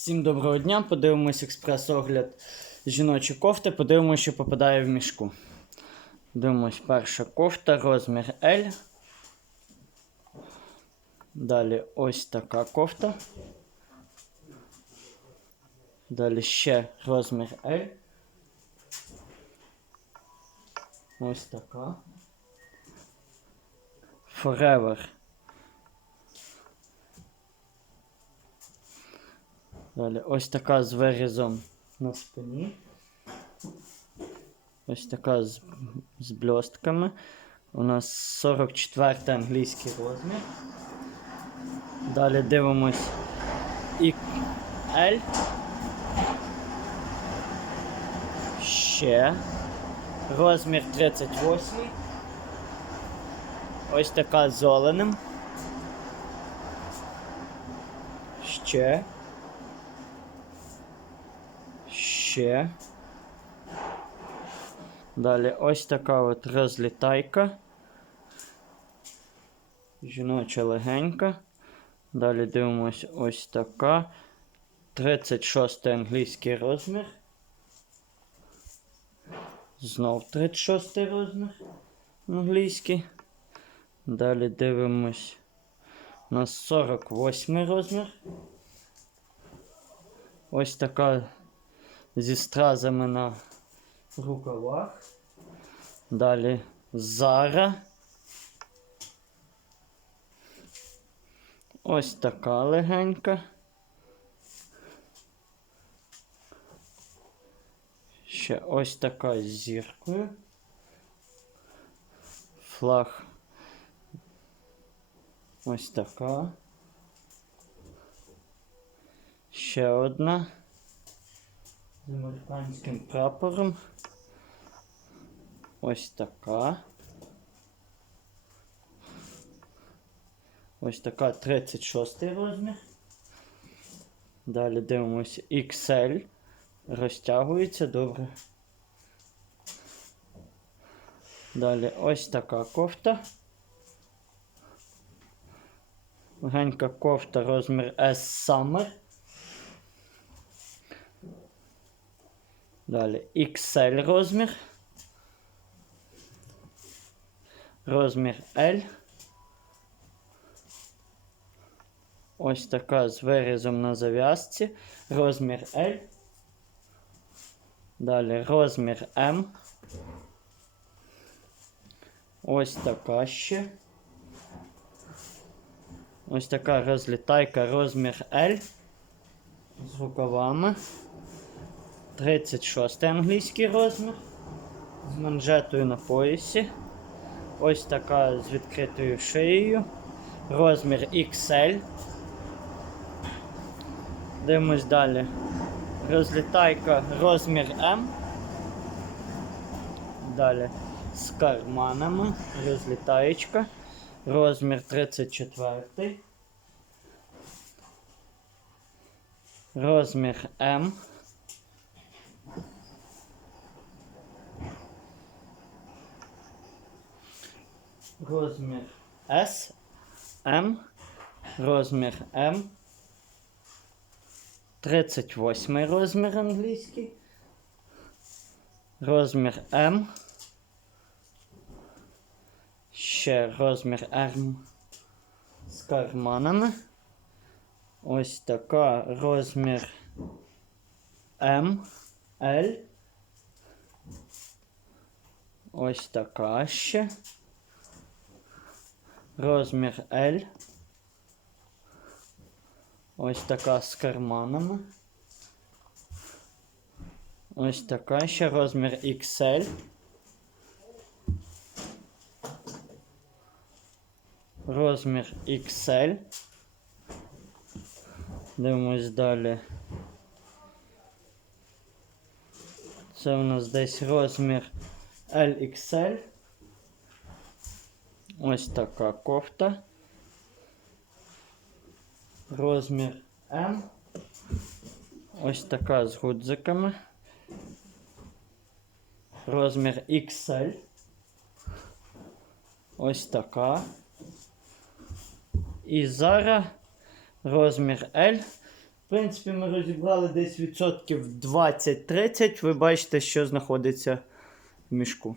Всім доброго дня. Подивимось експрес-огляд жіночої кофти. Подивимось, що попадає в мішку. Дивимось перша кофта, розмір L. Далі ось така кофта. Далі ще розмір L. Ось така. Forever. Далі ось така з вирізом на спині. Ось така з, з бльостками. У нас 44 англійський розмір. Далі дивимось XL. Ще. Розмір 38. Ось така з оленем. Ще. Ще. Далі ось така от розлітайка. Жіноча легенька. Далі дивимось ось така. 36 англійський розмір. Знов 36 розмір англійський. Далі дивимось на 48 розмір. Ось така зі стразами на рукавах. Далі Зара. Ось така легенька. Ще ось така з зіркою. Флаг. Ось така. Ще одна. З американським прапором. Ось така. Ось така 36 розмір. Далі дивимося XL. Розтягується добре. Далі ось така кофта. Легенька кофта розмір S Summer. Далі XL розмір. Розмір L. Ось така з вирізом на зав'язці. Розмір L. Далі розмір М. Ось така ще. Ось така розлітайка розмір L. З рукавами. 36 англійський розмір. З манжетою на поясі. Ось така з відкритою шиєю. Розмір XL. Дивимось далі. Розлітайка розмір М. Далі з карманами. Розлітаєчка. Розмір 34. Розмір М. Розмір S, М, розмір М, 38 розмір англійський, розмір М, ще розмір М з карманами. Ось така розмір М, Л. Ось така ще. Розмір L. Ось така з карманами. Ось така ще розмір XL. Розмір XL. Дивимось далі. Це у нас десь розмір LXL. Ось така кофта. Розмір М. Ось така з гудзиками. Розмір XL. Ось така. І зараз розмір L В принципі, ми розібрали десь відсотків 20-30. Ви бачите, що знаходиться в мішку.